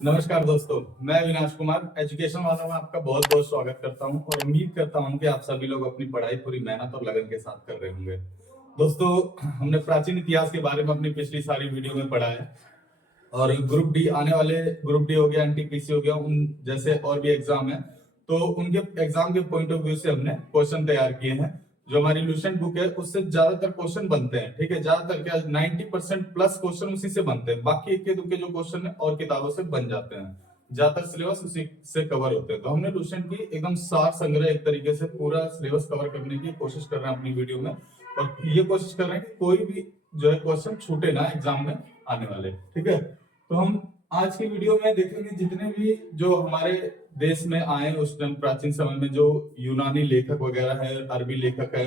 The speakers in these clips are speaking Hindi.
नमस्कार दोस्तों, मैं अविनाश कुमार एजुकेशन वाला में आपका बहुत बहुत स्वागत करता हूं और उम्मीद करता हूं कि आप सभी लोग अपनी पढ़ाई पूरी मेहनत और लगन के साथ कर रहे होंगे। दोस्तों, हमने प्राचीन इतिहास के बारे में अपनी पिछली सारी वीडियो में पढ़ा है और ग्रुप डी आने वाले, ग्रुप डी हो गया, एनटीपीसी हो गया, उन जैसे और भी एग्जाम है, तो उनके एग्जाम के पॉइंट ऑफ व्यू से हमने क्वेश्चन तैयार किए हैं। जो हमारी लुसेंट बुक है उससे ज्यादातर क्वेश्चन बनते हैं, ठीक है, ज्यादातर क्या 90% प्लस क्वेश्चन उसी से बनते हैं, बाकी इक्के दुक्के जो क्वेश्चन है और किताबों से बन जाते हैं, ज्यादातर सिलेबस उसी से कवर होते हैं। तो हमने लुसेंट की एकदम सार संग्रह एक तरीके से पूरा सिलेबस कवर करने की कोशिश कर रहे हैं अपनी वीडियो में, और ये कोशिश कर रहे हैं कि कोई भी जो है क्वेश्चन छूटे ना एग्जाम में आने वाले, ठीक है। तो हम आज की वीडियो में देखेंगे जितने भी जो हमारे देश में आए उस टाइम प्राचीन समय में, जो यूनानी लेखक वगैरह है, अरबी लेखक है,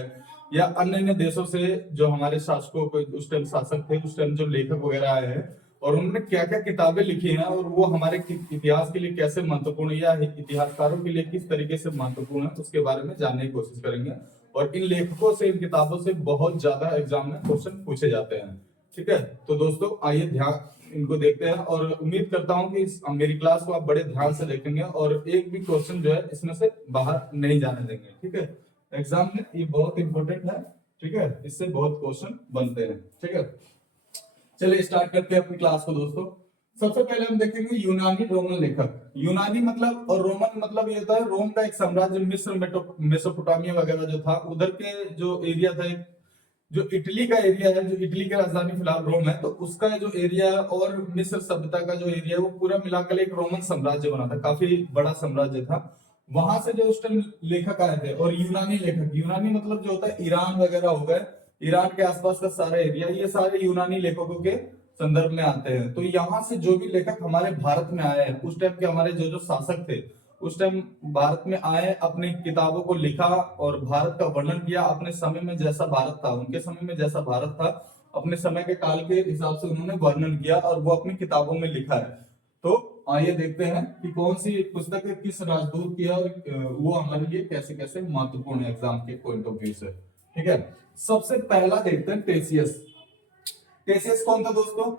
या अन्य अन्य देशों से जो हमारे शासकों को उस टाइम शासक थे, उस टाइम जो लेखक वगैरह आए हैं और उन्होंने क्या क्या किताबें लिखी हैं और वो हमारे इतिहास के लिए कैसे महत्वपूर्ण या इतिहासकारों के लिए किस तरीके से महत्वपूर्ण है, उसके बारे में जानने की कोशिश करेंगे। और इन लेखकों से, इन किताबों से बहुत ज्यादा एग्जाम में क्वेश्चन पूछे जाते हैं, ठीक है। तो दोस्तों आइए ध्यान इनको देखते हैं और उम्मीद करता हूं कि मेरी क्लास को आप बड़े ध्यान से देखेंगे और एक भी क्वेश्चन जो है इसमें से बाहर नहीं जाने देंगे, ठीक है। एग्जाम में ये बहुत इंपॉर्टेंट है, ठीक है, इससे बहुत क्वेश्चन बनते हैं, ठीक है। चलिए स्टार्ट करते हैं अपनी क्लास को दोस्तों। सबसे पहले हम देखेंगे यूनानी रोमन लेखक। यूनानी मतलब और रोमन मतलब ये होता है रोम का एक साम्राज्य, मिस्र मेसोपोटामिया वगैरह जो था उधर के जो एरिया था, जो इटली का एरिया है, जो इटली की राजधानी फिलहाल रोम है, तो उसका जो एरिया और मिस्र सभ्यता का जो एरिया है वो पूरा मिलाकर एक रोमन साम्राज्य बना था, काफी बड़ा साम्राज्य था। वहां से जो उस टाइम लेखक आए थे, और यूनानी लेखक, यूनानी मतलब जो होता है ईरान वगैरह हो गए, ईरान के आसपास का सारा एरिया, ये सारे यूनानी लेखकों के संदर्भ में आते हैं। तो यहाँ से जो भी लेखक हमारे भारत में आए हैं, उस टाइम के हमारे जो जो शासक थे उस टाइम भारत में आए, अपनी किताबों को लिखा और भारत का वर्णन किया, अपने समय में जैसा भारत था, उनके समय में जैसा भारत था, अपने समय के काल के हिसाब से उन्होंने वर्णन किया और वो अपनी किताबों में लिखा है। तो आइए देखते हैं कि कौन सी पुस्तक है, किस राजदूत की है और वो हमारे लिए कैसे कैसे महत्वपूर्ण है एग्जाम के पॉइंट ऑफ व्यू से, ठीक है। सबसे पहला देखते हैं टेसियस। टेसियस कौन था दोस्तों?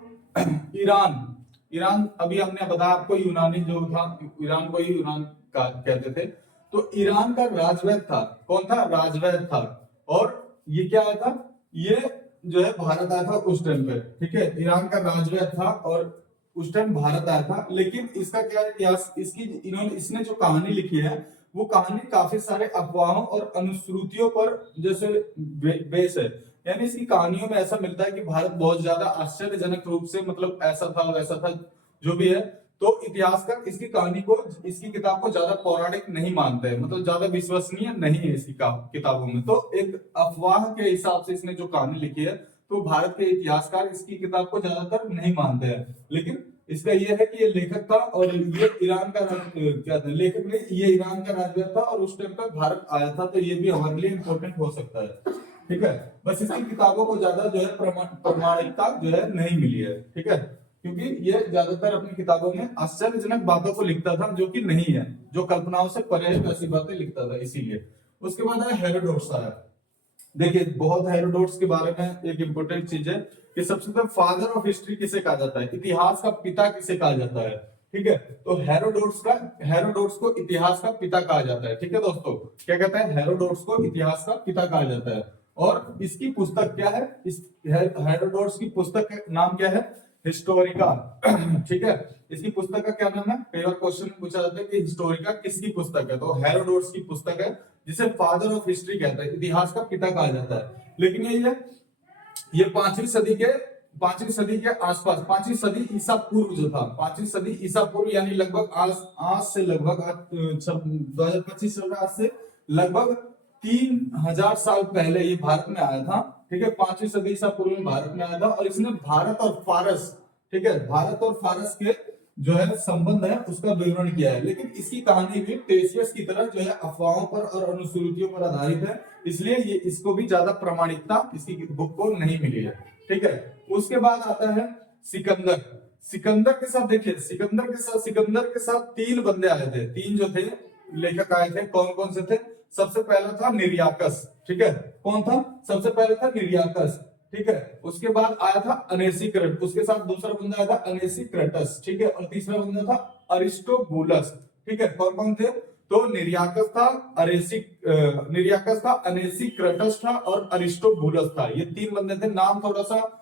ईरान। ईरान अभी हमने बताया आपको, यूनानी जो था, ईरान को ही यूनान का कहते थे। तो ईरान का राजवैद था। कौन था? राजवैद था। और ये क्या आया था? ये जो है भारत आया था उस टाइम पे, ठीक है। ईरान का राजवैद था और उस टाइम भारत आया था। लेकिन इसका क्या इतिहास, इसने जो कहानी लिखी है वो कहानी काफी सारे अफवाहों और अनुश्रुतियों पर जैसे बेस है। यानी इसकी कहानियों में ऐसा मिलता है कि भारत बहुत ज्यादा आश्चर्यजनक रूप से, मतलब ऐसा था वैसा था, जो भी है। तो इतिहासकार इसकी कहानी को, इसकी किताब को ज्यादा पौराणिक नहीं मानते हैं, मतलब ज्यादा विश्वसनीय नहीं है इसकी किताबों में। तो एक अफवाह के हिसाब से इसने जो कहानी लिखी है, तो भारत के इतिहासकार इसकी किताब को ज्यादातर नहीं मानते हैं। लेकिन इसका यह है कि ये लेखक था और ये ईरान का क्या था, लेखक ने, ये ईरान का राजवैद था और उस टाइम पर भारत आया था। तो ये भी हमारे लिए इंपॉर्टेंट हो सकता है, ठीक है। बस इसकी किताबों को ज्यादा जो है प्रमाणिकता जो है नहीं मिली है, ठीक है, क्योंकि ये ज्यादातर अपनी किताबों में आश्चर्यजनक बातों को लिखता था जो कि नहीं है, जो कल्पनाओं से परे ऐसी बातें लिखता था, इसीलिए। उसके बाद है हेरोडोटस आया। देखिए, बहुत हेरोडोटस के बारे में एक इंपॉर्टेंट चीज है कि सबसे पहले फादर ऑफ हिस्ट्री किसे कहा जाता है, इतिहास का पिता किसे कहा जाता है, ठीक है। तो हेरोडोटस को इतिहास का पिता कहा जाता है, ठीक है दोस्तों। क्या कहता है? हेरोडोटस को इतिहास का पिता कहा जाता है। और इसकी पुस्तक क्या है? इस हेरोडोटस की पुस्तक का नाम क्या है? हिस्टोरिका, ठीक है। इसकी पुस्तक का क्या नाम है? कई बार क्वेश्चन पूछा जाता है कि हिस्टोरिका किसकी पुस्तक है, तो हेरोडोटस की पुस्तक है, जिसे फादर ऑफ हिस्ट्री कहते हैं, इतिहास का पिता कहा जाता है। लेकिन ये 5वीं सदी के आसपास, 5वीं सदी ईसा पूर्व जो था, 5वीं सदी ईसा पूर्व, यानी लगभग आज से लगभग 2025 चल रहा, आज से लगभग 3000 साल पहले ये भारत में आया था, ठीक है। 5वीं सदी ईसा पूर्व में भारत में आया था और इसने भारत और फारस, ठीक है, भारत और फारस के जो है संबंध है उसका विवरण किया है। लेकिन इसकी कहानी भी टेसियस की तरह जो है अफवाहों पर और अनुश्रुतियों पर आधारित है, इसलिए ये इसको भी ज्यादा प्रमाणिकता इसकी बुक को नहीं मिली है, ठीक है। उसके बाद आता है सिकंदर। सिकंदर के साथ देखिए, सिकंदर के साथ 3 बंदे आए थे, 3 जो थे लेखक आए थे। कौन कौन से थे? सबसे पहला था निर्याकस, ठीक है। कौन था? सबसे पहले था निर्याकस। ठीक है। उसके बाद आया था अनेसिक्रट, उसके साथ दूसरा बंदा आया था अनेसिक्रटस, ठीक है। और तीसरा बंदा था अरिस्टोबुलस, ठीक है। कौन कौन थे? तो निर्याकस था, निर्याकस था, अनेसिक्रटस था और अरिस्टोबुलस था। ये तीन बंदे थे। नाम थोड़ा सा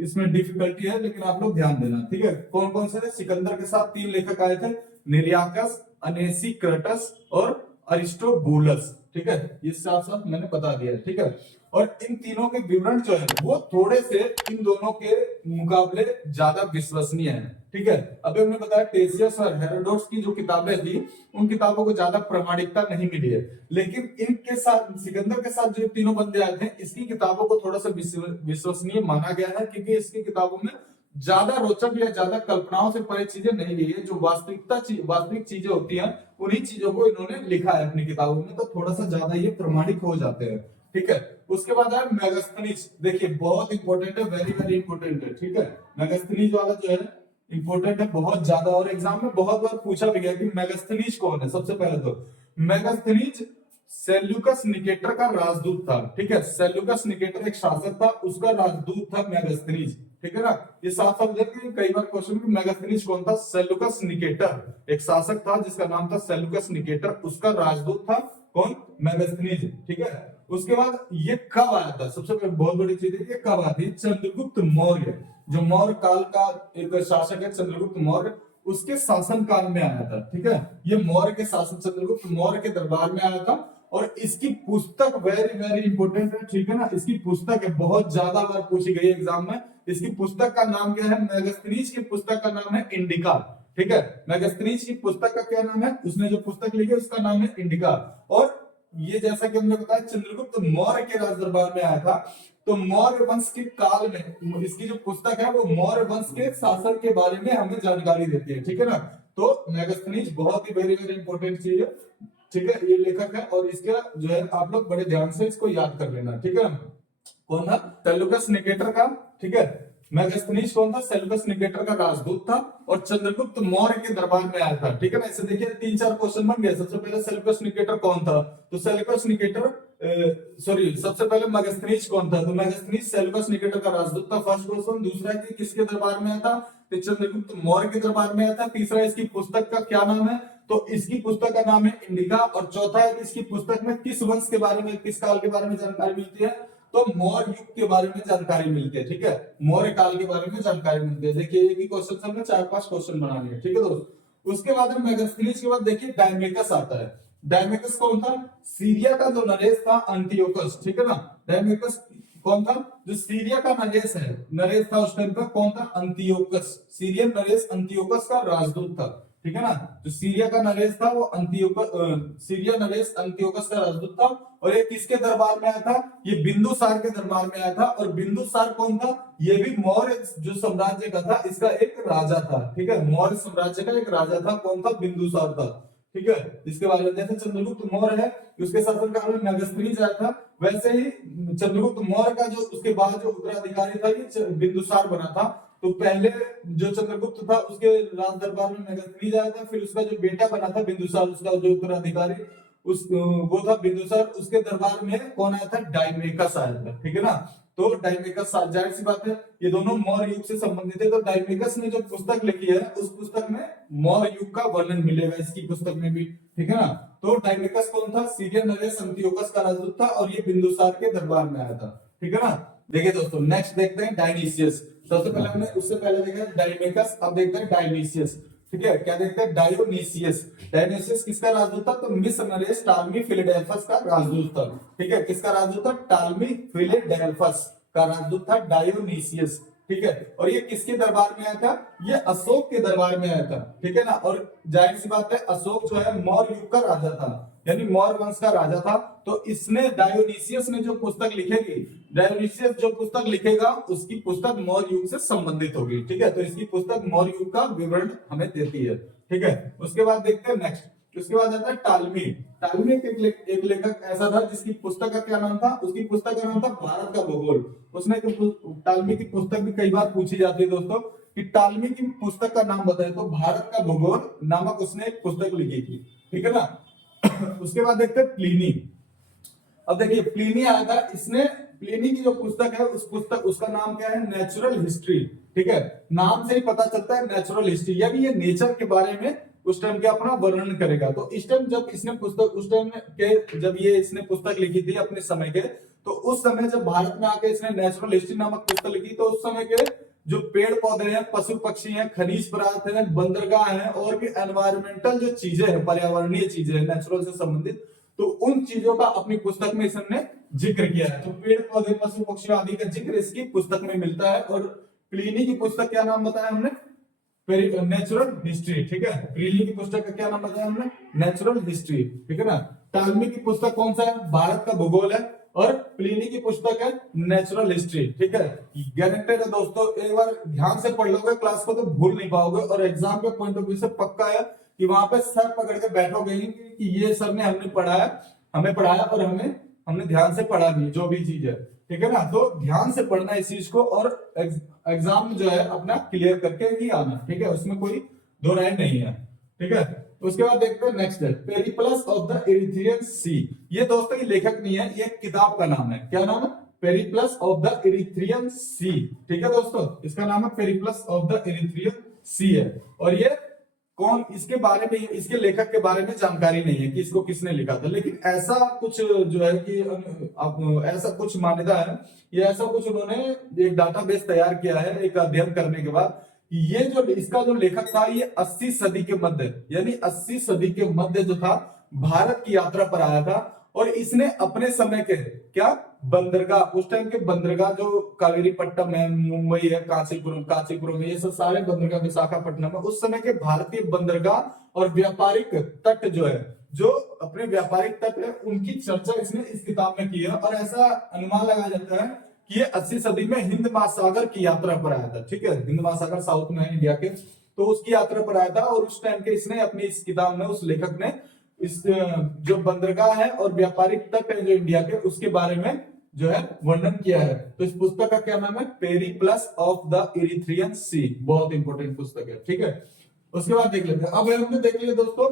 इसमें डिफिकल्टी है, लेकिन आप लोग ध्यान देना, ठीक है। कौन कौन से थे? सिकंदर के साथ तीन लेखक आए थे, निर्याकस, अनेसिक्रटस और अरिस्टोबुलस, ठीक है। ये साथ साथ मैंने बता दिया, ठीक है। और इन तीनों के विवरण जो है वो थोड़े से इन दोनों के मुकाबले ज्यादा विश्वसनीय है, ठीक है। अभी हमने बताया टेसियस और हेरोडोटस की जो किताबें थी उन किताबों को ज्यादा प्रामाणिकता नहीं मिली है, लेकिन इनके साथ सिकंदर के साथ जो तीनों बंदे आए थे इसकी किताबों को थोड़ा सा विश्वसनीय माना गया है, क्योंकि इसकी किताबों में ज्यादा रोचक या ज्यादा कल्पनाओं से परे चीजें नहीं ली है। जो वास्तविक चीजें होती हैं उन्हीं चीजों को इन्होंने लिखा है अपनी किताबों में, तो थोड़ा सा ज्यादा ये प्रमाणिक हो जाते हैं, ठीक है। उसके बाद है मेगास्थनीज। देखिए बहुत इंपॉर्टेंट है, वेरी वेरी इंपॉर्टेंट है, ठीक है। मेगास्थनीज वाला जो है इंपॉर्टेंट है बहुत ज्यादा, और एग्जाम में बहुत बार पूछा भी गया कि मेगास्थनीज कौन है। सबसे पहले तो मेगास्थनीज सेल्यूकस निकेटर का राजदूत था, ठीक है। सेल्यूकस निकेटर एक शासक था, उसका राजदूत था मेगास्थनीज, ठीक है ना। ये साफ साफ देखिए कई बार क्वेश्चन में मेगास्थनीज कौन था? सेल्यूकस निकेटर एक शासक था जिसका नाम था सेल्यूकस निकेटर, उसका राजदूत था कौन? मेगास्थनीज, ठीक है। उसके बाद ये कब आया था? सबसे पहले बहुत बड़ी चीज है, ये कब आती है? चंद्रगुप्त मौर्य, जो मौर्य काल का एक शासक है चंद्रगुप्त मौर्य, उसके शासन काल में आया था, ठीक है। ये मौर्य के शासन, चंद्रगुप्त मौर्य के दरबार में आया था। और इसकी पुस्तक वेरी वेरी इंपॉर्टेंट है, ठीक है ना। इसकी पुस्तक है, बहुत ज्यादा बार पूछी गई एग्जाम में। इसकी पुस्तक का नाम क्या है? मेगास्थनीज की पुस्तक का नाम है इंडिका, ठीक है। मेगास्थनीज की पुस्तक का क्या नाम है? उसने जो पुस्तक लिखी है उसका नाम है इंडिका। और ये जैसा कि हमने बताया चंद्रगुप्त मौर्य के राज दरबार में आया था, तो मौर्य वंश के काल में इसकी जो पुस्तक है वो मौर्य वंश के शासन के बारे में हमें जानकारी देती है, ठीक है ना। तो मेगास्थनीज बहुत ही वेरी वेरी इंपॉर्टेंट चीज है, ठीक है। ये लेखक है और इसका जो है आप लोग बड़े ध्यान से इसको याद कर लेना, ठीक है। कौन था? सेल्यूकस निकेटर का, ठीक है। मेगास्थनीज कौन था? सेल्यूकस निकेटर का राजदूत था और चंद्रगुप्त मौर्य के दरबार में आया था, ठीक है ना। इसे देखिए 3-4 क्वेश्चन बन गए। सबसे पहले सेल्यूकस निकेटर कौन था? तो सेल्यूकस निकेटर सबसे पहले मेगास्थनीज कौन था? तो मेगास्थनीज सेल्यूकस निकेटर का राजदूत था, फर्स्ट क्वेश्चन। दूसरा कि किसके दरबार में आया था? तो चंद्रगुप्त मौर्य के दरबार में आया था। तीसरा इसकी पुस्तक का क्या नाम है? तो इसकी पुस्तक का नाम है इंडिका। और चौथा है कि इसकी पुस्तक में किस वंश के बारे में, किस काल के बारे में जानकारी मिलती है? तो मौर्य युग के बारे में जानकारी मिलती है, ठीक है। मौर्य काल के बारे में जानकारी मिलती है। देखिए एक ही क्वेश्चन से हमने 4-5 क्वेश्चन बना लिए, ठीक है दोस्तों। उसके बाद मेगास्थनीज के बाद देखिए डायमेकस आता है। डायमेकस कौन था? सीरिया का जो नरेश था अंतियोकस, ठीक है ना। डायमेकस कौन था? जो सीरिया का नरेश था उस टाइम पर, कौन था? अंतियोकस। सीरियन नरेश अंतियोकस का राजदूत था, ठीक है ना। जो सीरिया का नरेश था वो सीरिया नरेश अंतियोकस का राजदूत था। और ये किसके दरबार में आया था? ये बिंदुसार के दरबार में आया था। और बिंदुसार कौन था? ये भी मौर्य जो साम्राज्य का था, इसका एक राजा था, ठीक है। मौर्य साम्राज्य का एक राजा था, कौन था? बिंदुसार था, ठीक है। इसके बारे में जैसे चंद्रगुप्त मौर्य है उसके शासनकाल में मेगास्थनीज आया था, वैसे ही चंद्रगुप्त मौर्य का जो उसके बाद जो उत्तराधिकारी था ये बिंदुसार बना था। तो पहले जो चंद्रगुप्त था उसके राज दरबार में मेगास्थनीज आया था, फिर उसका जो बेटा बना था बिंदुसार, उसका जो उत्तराधिकारी वो था बिंदुसार, उसके दरबार में कौन आया था? डायमेकस आया था, ठीक है ना। तो डायमेकस, जाहिर सी बात है ये दोनों मौर्य युग से संबंधित है। तो डायमेकस ने जो पुस्तक लिखी है उस पुस्तक में मौर्य युग का वर्णन मिलेगा, इसकी पुस्तक में भी, ठीक है ना। तो डायमेकस कौन था? सीरियन नरेश अंतियोकस का राजदूत था और ये बिंदुसार के दरबार में आया था, ठीक है ना। देखिए दोस्तों नेक्स्ट देखते हैं डायनीसियस। सबसे पहले हमने उससे पहले देखा डायमेकस, अब देखते हैं डायनीसियस, ठीक है। क्या देखते हैं? डायोनीसियस। डायोनीसियस किसका राजदूत था? तो मिस्र नरेश टालमी फिलाडेल्फस का राजदूत था, ठीक है। किसका राजदूत था? टालमी फिलाडेल्फस का राजदूत था डायोनीसियस, ठीक है। और ये किसके दरबार में आया था? ये अशोक के दरबार में आया था, ठीक है ना। और जाहिर सी बात है अशोक जो है मौर्य युग का राजा था, यानी मौर्य वंश का राजा था। तो इसने डायोनीसियस ने जो पुस्तक लिखेगी, डायोनीसियस जो पुस्तक लिखेगा उसकी पुस्तक मौर्य युग से संबंधित होगी, ठीक है। तो इसकी पुस्तक मौर्य युग का विवरण हमें देती है, ठीक है। उसके बाद देखते हैं नेक्स्ट। उसके बाद आता है टालमी। टालमी एक लेखक ऐसा था जिसकी पुस्तक का क्या नाम था? उसकी पुस्तक का नाम था भारत का भूगोल। उसने टालमी की पुस्तक भी कई बार पूछी जाती है दोस्तों कि टालमी की पुस्तक का नाम बताए, तो भारत का भूगोल नामक उसने एक पुस्तक लिखी थी, ठीक है ना। उसके बाद देखते हैं प्लिनी। अब देखिए प्लिनी आया था, इसने प्लिनी की जो पुस्तक है उस पुस्तक उसका नाम क्या है, नेचुरल हिस्ट्री। ठीक है, नाम से ही पता चलता है नेचुरल हिस्ट्री, यानी ये नेचर के बारे में उस टाइम के अपना वर्णन करेगा। तो इस टाइम जब इसने पुस्तक उस टाइम के जब ये इसने पुस्तक लिखी थी अपने समय के, तो उस समय जब भारत में आके इसने नेचुरल हिस्ट्री नामक पुस्तक लिखी, तो उस समय के जो पेड़ पौधे हैं, पशु पक्षी हैं, खनिज पदार्थ हैं, बंदरगाह हैं और भी एनवायरमेंटल जो चीजें हैं, पर्यावरणीय चीजें हैं नेचुरल से संबंधित, तो उन चीजों का अपनी पुस्तक में इसने जिक्र किया है। तो पेड़ पौधे, पशु पक्षी आदि का जिक्र इसकी पुस्तक में मिलता है। और प्लिनी की पुस्तक क्या नाम बताया हमने, नेचुरल हिस्ट्री। ठीक है, प्लिनी की पुस्तक का क्या नाम बताया हमने, नेचुरल हिस्ट्री। ठीक है ना। टालमी की पुस्तक कौन सा है, भारत का भूगोल है, और प्लिनी की पुस्तक है नेचुरल हिस्ट्री। ठीक है, गारंटेड है दोस्तों, एक बार ध्यान से पढ़ लोगे क्लास को तो भूल नहीं पाओगे, और एग्जाम के पॉइंट ऑफ व्यू से पक्का है कि वहां पे सर पकड़ के बैठोगे ही कि ये सर ने हमें पढ़ाया, और हमने ध्यान से पढ़ा नहीं जो भी चीज है। ठीक है ना, तो ध्यान से पढ़ना इस चीज को, और एग्जाम जो है अपना क्लियर करके ही आना। ठीक है, उसमें कोई दो राय नहीं है। ठीक है, उसके बाद देखते हैं नेक्स्ट है पेरिप्लस ऑफ द इरिथ्रियन सी। ये दोस्तों ये लेखक नहीं है, ये किताब का नाम है। क्या नाम है, पेरिप्लस ऑफ द इरिथ्रियन सी। ठीक है दोस्तों, इसका नाम है पेरिप्लस ऑफ द इरिथ्रियन सी है। और ये कौन, इसके बारे में, इसके लेखक के बारे में जानकारी नहीं है कि इसको किसने लिखा था, लेकिन ऐसा कुछ जो है कि ऐसा कुछ मान्यता है, या ऐसा कुछ उन्होंने एक डाटाबेस तैयार किया है एक अध्ययन करने के बाद, ये जो इसका जो लेखक था ये 80 सदी के मध्य, यानी 80 सदी के मध्य जो था भारत की यात्रा पर आया था। और इसने अपने समय के क्या बंदरगाह, उस टाइम के बंदरगाह जो कावेरीपट्टनम है, मुंबई है, कांचीपुरम है, ये सब सारे बंदरगाह, विशाखापट्टनम है, उस समय के भारतीय बंदरगाह और व्यापारिक तट जो है, जो अपने व्यापारिक तट है, उनकी चर्चा इसने इस किताब में की है। और ऐसा अनुमान लगाया जाता है कि ये 80 सदी में हिंद महासागर की यात्रा पर आया था। ठीक है, हिंद महासागर साउथ में है इंडिया के, तो उसकी यात्रा पर आया था। और उस टाइम के इसने अपनी इस किताब में, उस लेखक ने इस जो बंदरगाह है और व्यापारिक तट है जो इंडिया के, उसके बारे में जो है वर्णन किया है। तो इस पुस्तक का क्या नाम है, पेरिप्लस ऑफ द इरिथ्रियन सी। बहुत इंपॉर्टेंट पुस्तक है। ठीक है, उसके बाद देख लेते हैं, अब हमने देख लिया दोस्तों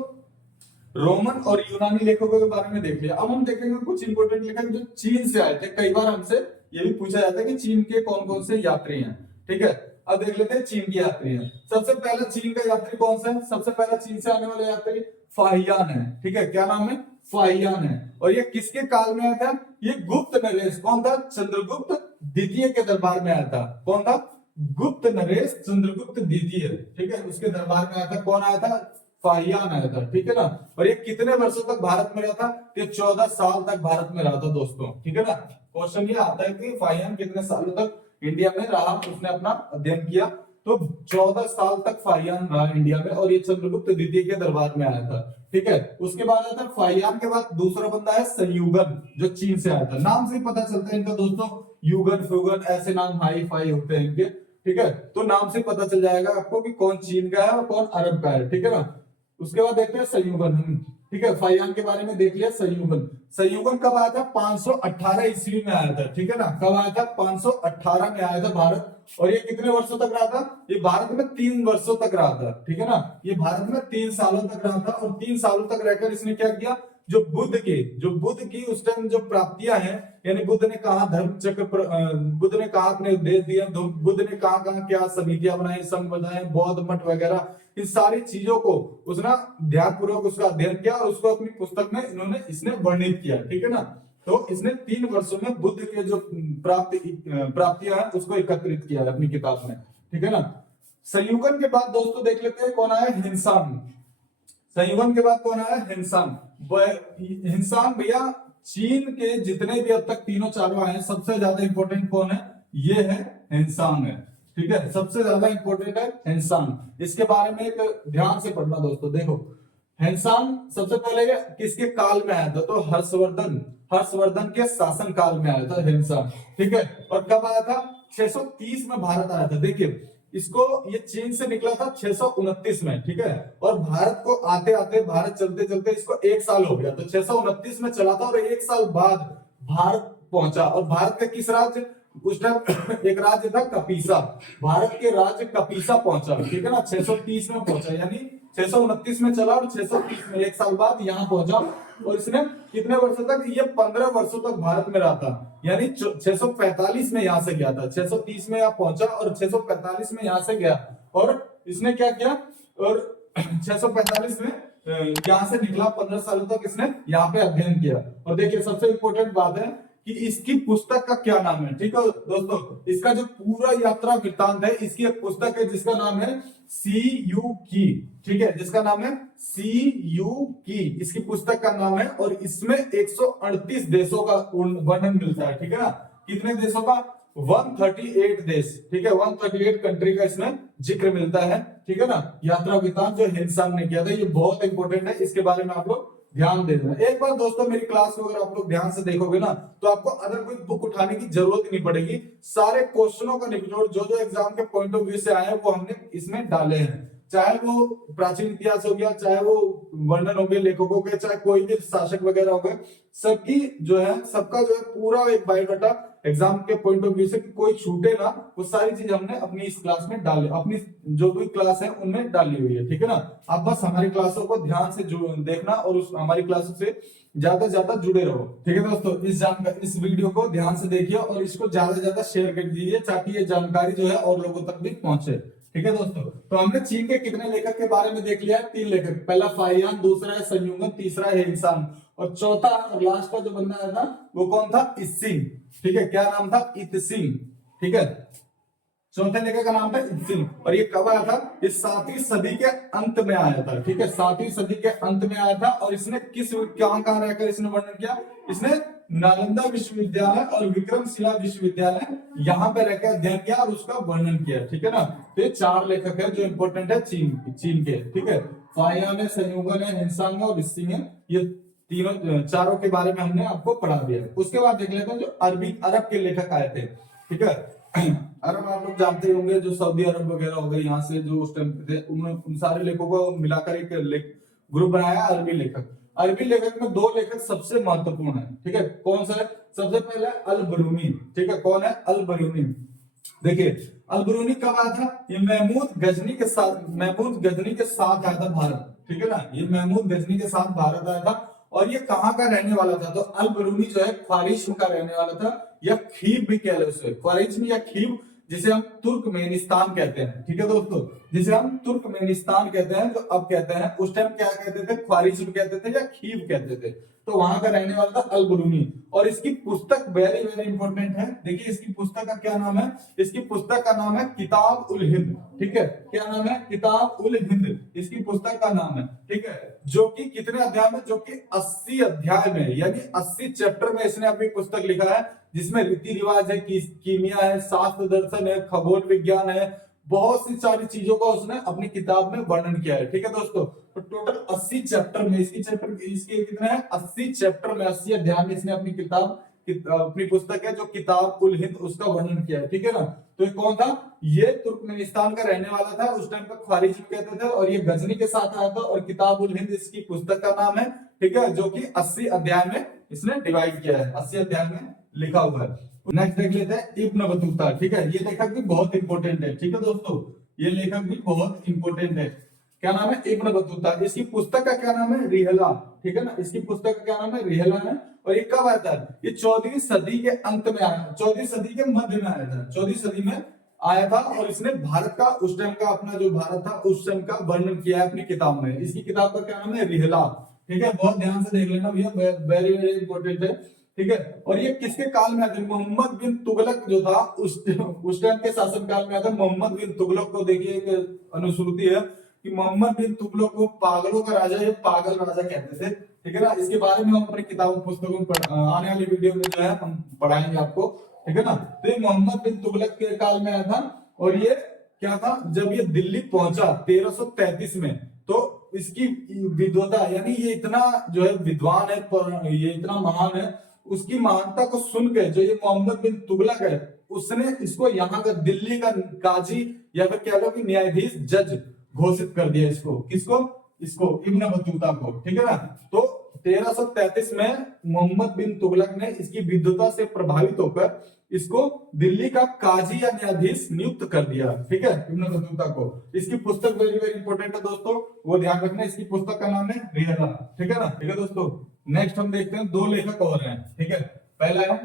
रोमन और यूनानी लेखकों के बारे में देख लिया। अब हम देखेंगे कुछ इंपोर्टेंट लेखक जो चीन से आए थे। कई बार हमसे ये भी पूछा जाता है कि चीन के कौन कौन से यात्री हैं। ठीक है, अब देख लेते हैं चीन की यात्री हैं। सबसे पहला चीन का यात्री कौन सा है, सबसे पहला चीन से आने वाला यात्री फाहियान है। ठीक है, क्या नाम है, फाहियान है। और ये किसके काल में आया था, ये गुप्त नरेश, कौन था, चंद्रगुप्त द्वितीय के दरबार में आया था। कौन था, गुप्त नरेश चंद्रगुप्त द्वितीय। ठीक है, उसके दरबार में आया था। कौन आया था, फाहियान आया था। ठीक है ना। और ये कितने वर्षों तक भारत में रहा था, ये 14 साल तक भारत में रहा था दोस्तों। ठीक है ना, क्वेश्चन ये आता है कि फाहियान कितने सालों तक इंडिया में रहा, उसने अपना अध्ययन किया। तो 14 साल तक फाहियान रहा इंडिया में, और ये चंद्रगुप्त द्वितीय के दरबार में आया था। ठीक है, उसके बाद आया था फाहियान के बाद दूसरा बंदा है संयुगन, जो चीन से आया था। नाम से ही पता चलता है इनका दोस्तों, युगन फुगन ऐसे नाम हाई फाई होते हैं इनके। ठीक है, तो नाम से पता चल जाएगा आपको कि कौन चीन का है और कौन अरब का है। ठीक है ना। उसके बाद देखते हैं संयुगन। ठीक है, फाहियान के बारे में देख लिया। संयुगन कब आया था, 518 ईस्वी में आया था। ठीक है ना, कब आया था, 518 में आया था भारत। और ये कितने वर्षों तक रहा था, ये भारत में 3 वर्षों तक रहा था। ठीक है ना, ये भारत में 3 सालों तक रहा था। और 3 सालों तक रहकर इसने क्या किया, जो बुद्ध की उस टाइम जो प्राप्तियां हैं, यानी बुद्ध ने कहा धर्म चक्र, बुद्ध ने कहा अपने उपदेश दिया, बुद्ध ने कहा क्या समितियां बनाई, संघ बनाए, बौद्ध मठ वगैरह, इन सारी चीजों को उसने ध्यानपूर्वक उसका अध्ययन किया और उसको अपनी पुस्तक में इसने वर्णित किया। ठीक है ना। तो इसने 3 वर्षों में बुद्ध के जो प्राप्तियां हैं उसको एकत्रित किया अपनी किताब में। ठीक है ना। संयुगन के बाद दोस्तों देख लेते हैं कौन आया, हिंसान। संयुगन के बाद कौन आया, हिंसान। हिंसान भैया चीन के जितने भी अब तक तीनों चारों आए, सबसे ज्यादा इंपॉर्टेंट कौन है, ये है हिंसान है। ठीक है, सबसे ज्यादा इंपॉर्टेंट है हिंसान। इसके बारे में एक ध्यान से पढ़ना दोस्तों। देखो हिंसान सबसे पहले किसके काल में आया था, तो हर्षवर्धन के शासन काल में आया था हिंसान। ठीक है, और कब आया था, 630 में भारत आया था। देखिए इसको, ये चीन से निकला था 629 में। ठीक है, और भारत को आते आते, भारत चलते चलते इसको 1 साल हो गया। तो 629 में चला था और 1 साल बाद भारत पहुंचा। और भारत का किस राज्य, उस टाइम एक राज्य था कपीसा, भारत के राज्य कपीसा पहुंचा। ठीक है ना, 630 में पहुंचा, यानी 629 में चला और 630 में 1 साल बाद यहाँ पहुंचा। और इसने कितने वर्षों तक, ये 15 वर्षों तक भारत में रहा था। यानी 645 में यहाँ से गया था, 630 में यहाँ पहुंचा और 645 में यहाँ से गया। और इसने क्या किया, और 645 में यहाँ से निकला, 15 सालों तक इसने यहाँ पे अध्ययन किया। और देखिए सबसे इंपॉर्टेंट बात है कि इसकी पुस्तक का क्या नाम है। ठीक है दोस्तों, इसका जो पूरा यात्रा वृत्तांत है, इसकी एक पुस्तक है जिसका नाम है सी यू की। ठीक है, जिसका नाम है सी यू की, इसकी पुस्तक का नाम है। और इसमें 138 देशों का वर्णन मिलता है। ठीक है ना, कितने देशों का, 138 देश। ठीक है, 138 कंट्री का इसमें जिक्र मिलता है। ठीक है ना, यात्रा वृत्तांत जो हिंदुस्तान ने किया था, ये बहुत इंपॉर्टेंट है, इसके बारे में आप लोग ध्यान दे देना। एक बार दोस्तों मेरी क्लास को अगर आप लोग ध्यान से देखोगे ना, तो आपको अदर कोई बुक उठाने की जरूरत नहीं पड़ेगी। सारे क्वेश्चनों का निचोड़ जो जो एग्जाम के पॉइंट ऑफ व्यू से आए हैं वो हमने इसमें डाले हैं। चाहे वो प्राचीन इतिहास हो गया, चाहे वो वर्णन हो गए लेखकों के, चाहे कोई भी शासक वगैरह हो गए, सबकी जो है, सबका जो है पूरा एक बायोडाटा एग्जाम के पॉइंट ऑफ व्यू से कोई छूटे ना, वो सारी चीज हमने अपनी इस क्लास में डाले, अपनी जो भी क्लास है उनमें डाली हुई है। ठीक है ना, आप बस हमारी क्लासों को ध्यान से देखना और उस हमारी क्लासों से ज्यादा से ज्यादा जुड़े रहो। ठीक है दोस्तों, इस वीडियो को ध्यान से देखिए और इसको ज्यादा से ज्यादा शेयर कर दीजिए ताकि ये जानकारी जो है और लोगों तक भी पहुंचे। ठीक है दोस्तों, तो हमने चीन के कितने लेखक के बारे में देख लिया है, 3 लेखक। पहला फाहियान, दूसरा है संयुंगन, तीसरा है हिंसान, और चौथा और लास्ट का जो बंदा है ना, वो कौन था, इत्सिंग। ठीक है, क्या नाम था, इत्सिंग। ठीक है, चौथे लेखक का नाम था इत्सिंग। और ये कब आया था, इस 7वीं सदी के अंत में आया था। ठीक है, 7वीं सदी के अंत में आया था। और इसने कहां रहकर इसने वर्णन किया, इसने नालंदा विश्वविद्यालय और विक्रमशिला विश्वविद्यालय यहाँ पे रहकर अध्ययन किया और उसका वर्णन किया। ठीक है ना, तो ये 4 लेखक है जो इंपोर्टेंट है चीन के। ठीक है, फाहियान है, संयुंगन है, हिंसान है और इत्सिंग है। ये तीनों चारों के बारे में हमने आपको पढ़ा दिया। उसके बाद देख लेते हैं जो अरब के लेखक आए थे। ठीक है, अरब आप लोग जानते होंगे, जो सऊदी अरब वगैरह हो गए, यहाँ से जो उस टाइम थे, उन सारे लेखकों को मिलाकर एक ग्रुप बनाया अरबी लेखक। अरबी लेखक में 2 लेखक सबसे महत्वपूर्ण है। ठीक है, कौन सा है, सबसे पहले अल बरूनी। ठीक है, कौन है, अल बरूनी। देखिए अल बरूनी कब आया था, ये महमूद गजनी के साथ आया था भारत। ठीक है ना, ये महमूद गजनी के साथ भारत आया था। और ये कहाँ का रहने वाला था, तो अल बरूनी जो है ख्वारिज्म का रहने वाला था, या खीव भी कह लो उसे, ख्वारिज्म या खीव, जिसे हम तुर्कमेनिस्तान कहते हैं। ठीक है दोस्तों, जिसे हम तुर्कमेनिस्तान कहते हैं, जो अब कहते हैं, उस टाइम क्या कहते थे, ख्वारिज्म कहते थे या खीव कहते थे। तो वहां का रहने वाला था अल बरूनी। और इसकी पुस्तक वेरी वेरी इंपॉर्टेंट है। देखिए इसकी पुस्तक का क्या नाम है, इसकी पुस्तक का नाम है किताब उल हिंद। ठीक है, क्या नाम है, किताब उल हिंद, इसकी पुस्तक का नाम है। ठीक है, जो कि कितने अध्याय में, जो कि 80 अध्याय में, यानी 80 चैप्टर में इसने अपनी पुस्तक लिखा है, जिसमें रीति रिवाज है, कीमिया है, शास्त्र दर्शन है, खगोल विज्ञान है, बहुत सी सारी चीजों का उसने अपनी किताब में वर्णन किया है। ठीक है दोस्तों, तो टोटल 80 चैप्टर में, इसके कितने हैं, 80 चैप्टर में, 80 अध्याय में इसने अपनी पुस्तक है जो किताब उल हिंद, उसका वर्णन किया है। ठीक है ना, तो ये कौन था, ये तुर्कमेनिस्तान का रहने वाला था, उस टाइम पर ख्वारिज्म कहते थे, और ये गजनी के साथ आया था। और किताब उल हिंद इसकी पुस्तक का नाम है। ठीक है, जो कि 80 अध्याय में इसने डिवाइड किया है, 80 अध्याय में लिखा हुआ है। नेक्स्ट देख लेते हैं इब्न बतूता। ठीक है, ये लेखक भी बहुत इंपॉर्टेंट है। ठीक है दोस्तों, ये लेखक भी बहुत इंपॉर्टेंट है। क्या नाम है, इब्न बतूता। इसकी पुस्तक का क्या नाम है, रिहला। ठीक है ना, इसकी पुस्तक का क्या नाम है, रिहला है। और ये कब आया था, ये 14वीं सदी के अंत में आया, 14वीं सदी के मध्य में आया था, 14वीं सदी में आया था। और इसने भारत का, उस टाइम का अपना जो भारत था उस टाइम का वर्णन किया है अपनी किताब में। इसकी किताब का क्या नाम है, रिहला। ठीक है, बहुत ध्यान से देख लेना भैया, वेरी वेरी इंपॉर्टेंट है। ठीक है, और ये किसके काल में आया था, मोहम्मद बिन तुगलक जो था उस टाइम के शासन काल में आया था। मोहम्मद बिन तुगलक को देखिए, एक अनुश्रुति है कि मोहम्मद बिन तुगलक को पागलों का राजा, ये पागल राजा कहते थे। ठीक है ना, इसके बारे में हम अपनी किताबों पुस्तकों में आने वाली वीडियो में जो है हम पढ़ाएंगे आपको। ठीक है ना, तो ये मोहम्मद बिन तुगलक के काल में आया था। और ये क्या था, जब ये दिल्ली पहुंचा 1333 में, तो इसकी विद्वता, यानी ये इतना जो है विद्वान है, ये इतना महान है, उसकी महानता को सुनकर जो ये मोहम्मद बिन तुगलक है, उसने इसको यहाँ का दिल्ली का काजी या फिर कह लो कि न्यायाधीश, जज घोषित कर दिया। इसको इब्न बतूता को। ठीक है ना, तो 1333 में मोहम्मद बिन तुगलक ने इसकी विद्वता से प्रभावित होकर इसको दिल्ली का काजी या न्यायाधीश नियुक्त कर दिया। ठीक है, इब्न बतूता को। इसकी पुस्तक वेरी वेरी इंपॉर्टेंट है दोस्तों, वो ध्यान रखना। इसकी पुस्तक का नाम है रिहला। ठीक है ना। ठीक है दोस्तों, नेक्स्ट हम देखते हैं दो लेखक और हैं। ठीक है, पहला है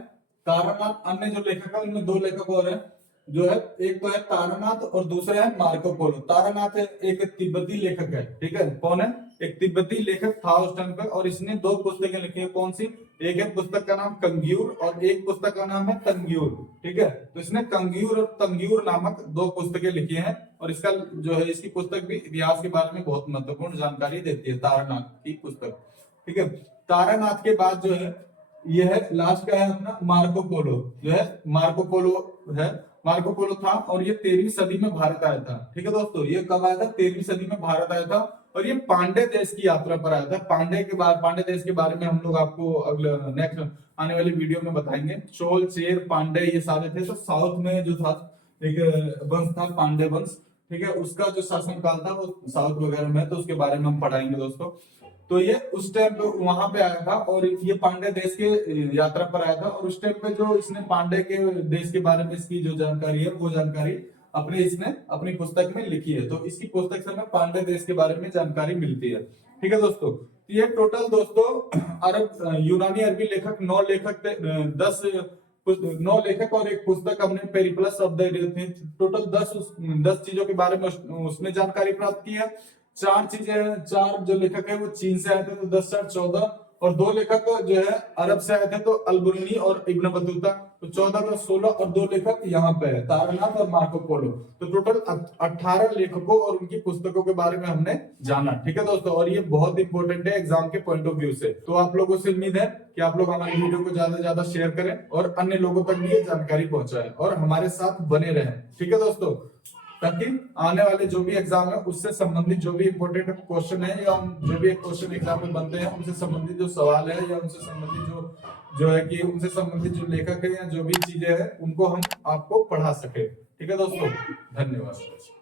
तारानाथ। अन्य जो लेखक है उनमें दो लेखक और हैं, जो है एक तो है तारानाथ और दूसरा है मार्को पोलो। तारानाथ एक तिब्बती लेखक है। ठीक है, कौन है? एक तिब्बती लेखक था उस टाइम पे, और इसने दो पुस्तकें लिखी है। कौन सी? एक है पुस्तक का नाम कंग्यूर और एक पुस्तक का नाम है तंग्यूर। ठीक है, तो इसने कंग्यूर और तंग्यूर नामक दो पुस्तकें लिखी हैं, और इसका जो है इसकी पुस्तक भी इतिहास के बारे में बहुत महत्वपूर्ण जानकारी देती है, तारानाथ की पुस्तक। ठीक है, तारानाथ के बाद जो है यह है लास्ट का है अपना मार्को पोलो। जो है मार्को पोलो है, मार्को पोलो था, और ये 13वीं सदी में भारत आया था। ठीक है दोस्तों, ये कब आया था? 13वीं सदी में भारत आया था, और ये पांडे देश की यात्रा पर आया था। पांडे देश के बारे में हम लोग आपको अगले नेक्स्ट आने वाली वीडियो में बताएंगे। चोल, चेर, पांडे ये सारे थे। तो साउथ में जो था एक वंश था पांडे वंश। ठीक है, उसका जो शासन काल था वो साउथ वगैरह में, तो उसके बारे में हम पढ़ाएंगे दोस्तों। तो ये उस टाइम पे वहां पे आया था, और ये पांडे देश के यात्रा पर आया था, और उस टाइम पे जो इसने पांडे के देश के बारे में इसकी जो जानकारी है वो जानकारी इसने अपनी पुस्तक में लिखी है। तो इसकी पुस्तक से हमें पांडे देश के बारे में जानकारी मिलती है। ठीक है दोस्तों, ये टोटल दोस्तों अरब यूनानी अरबी लेखक 9 लेखक थे, 9 लेखक और एक पुस्तक हमने पेरिप्लस ऑफ द टोटल 10 चीजों के बारे में उसने जानकारी प्राप्त की है। 4 जो लेखक है वो चीन से आए थे, तो 10 4 14, और 2 लेखक जो है अरब से आए थे, तो अलबरूनी और इब्न बतूता। तो 14 का 16, और 2 लेखक यहाँ पे है, तारानाथ और मार्को पोलो। तो टोटल 18 लेखकों और उनकी पुस्तकों के बारे में हमने जाना। ठीक है दोस्तों, और ये बहुत इंपॉर्टेंट है एग्जाम के पॉइंट ऑफ व्यू से। तो आप लोगों से उम्मीद है कि आप लोग हमारी वीडियो को ज्यादा से ज्यादा शेयर करें और अन्य लोगों तक भी ये जानकारी पहुंचाएं, और हमारे साथ बने रहें। ठीक है दोस्तों, ताकि आने वाले जो भी एग्जाम है उससे संबंधित जो भी इंपॉर्टेंट क्वेश्चन है, या जो भी क्वेश्चन एग्जाम में बनते हैं, उनसे संबंधित जो सवाल है, या उनसे संबंधित जो है कि उनसे संबंधित जो लेखक है या जो भी चीजें हैं, उनको हम आपको पढ़ा सके। ठीक है दोस्तों, धन्यवाद।